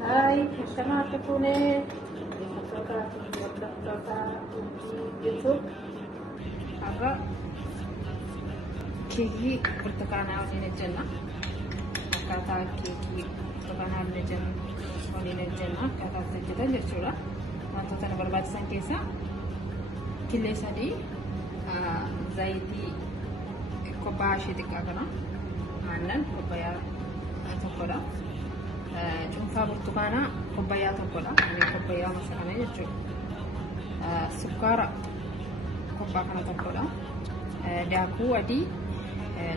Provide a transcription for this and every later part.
Hai, chiamate pure YouTube. Har'a keekii burtukaanaa waliin hojjenna. Akkaataa keekii burtukaanaa waliin hojjenna. Akkaataa itti hojjetan jechuudha. Wantoota nu barbaachisan keessaa killee 3 zayitii kobbaa ishee xiqqaa kana aannan kobbayyaa tokkodha. Cuunfaa burtukaanaa kobbayyaa tokkodha. Inni kobbayyaa masakanaa jechuudha. Sukkaara kobbaa kana tokkodha. Daakuu adii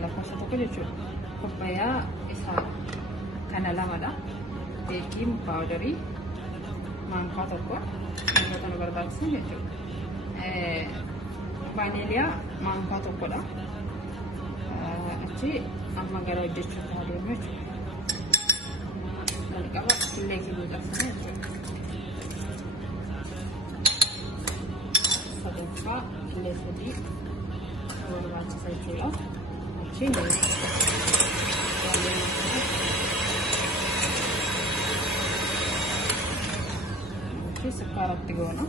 lakkoofsa tokko jechuudha. Kobbayyaa isaa kana lamadha. Beekiin paawudarii maankaa tokko wantoota nu barbaachisan jechuudha. Vaaniiliyaa maankaa tokkodha. Achi amma gara hojjechuu deemnu jechuudha. Jalqaba killee kibuu qabsana jechuudha. Sadaffaa killee 3 barbaachisa jechuudha. Achi sukkaaratti goona.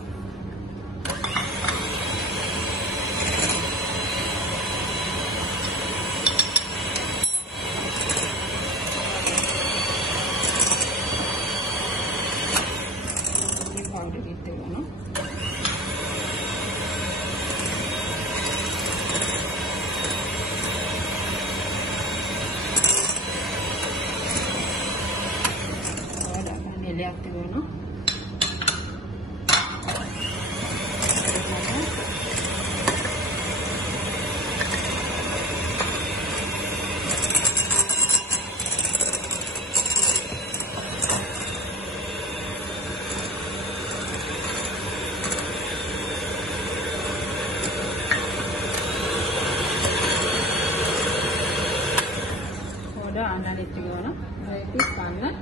Lihat dulu. Udah anda lihat dulu, berarti kanan.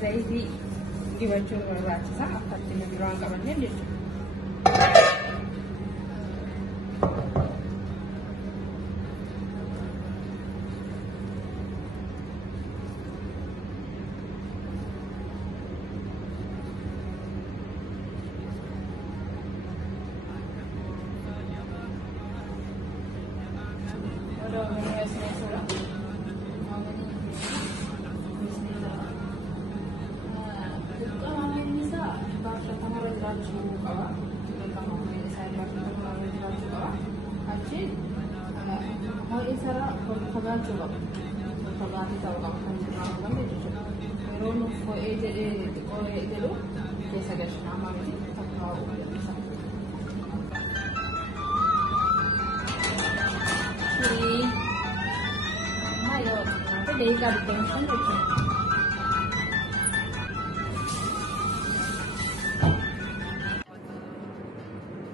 Zaidi dibacun berbaca apa dengan ruang kamarnya dia.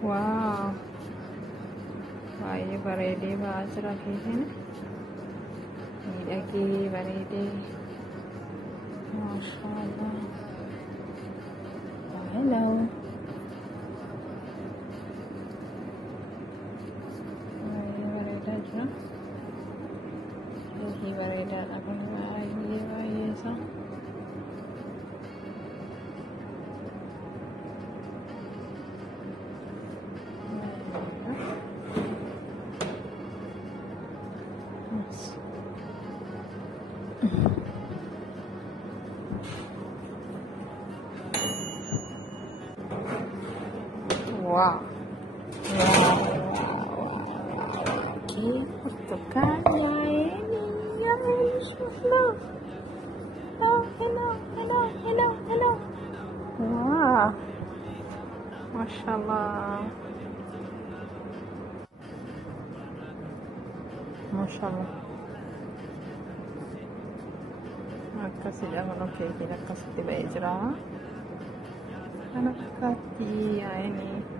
Wow, baay'ee bareedee ba'aa jira keessatti. Miidhagee bareedee. Maashaallah. Hello. Baay'ee bareedaa jira. Baay'ee bareedaadha kun baay'ee isaa. Wow. Oke, burtukannya ini ya Bismillah. Hello. Wow. Masya Allah. Mashallah. Akkasidha mana keekiin akkasitti ba'ee jira. Kan akkatti yaa'anii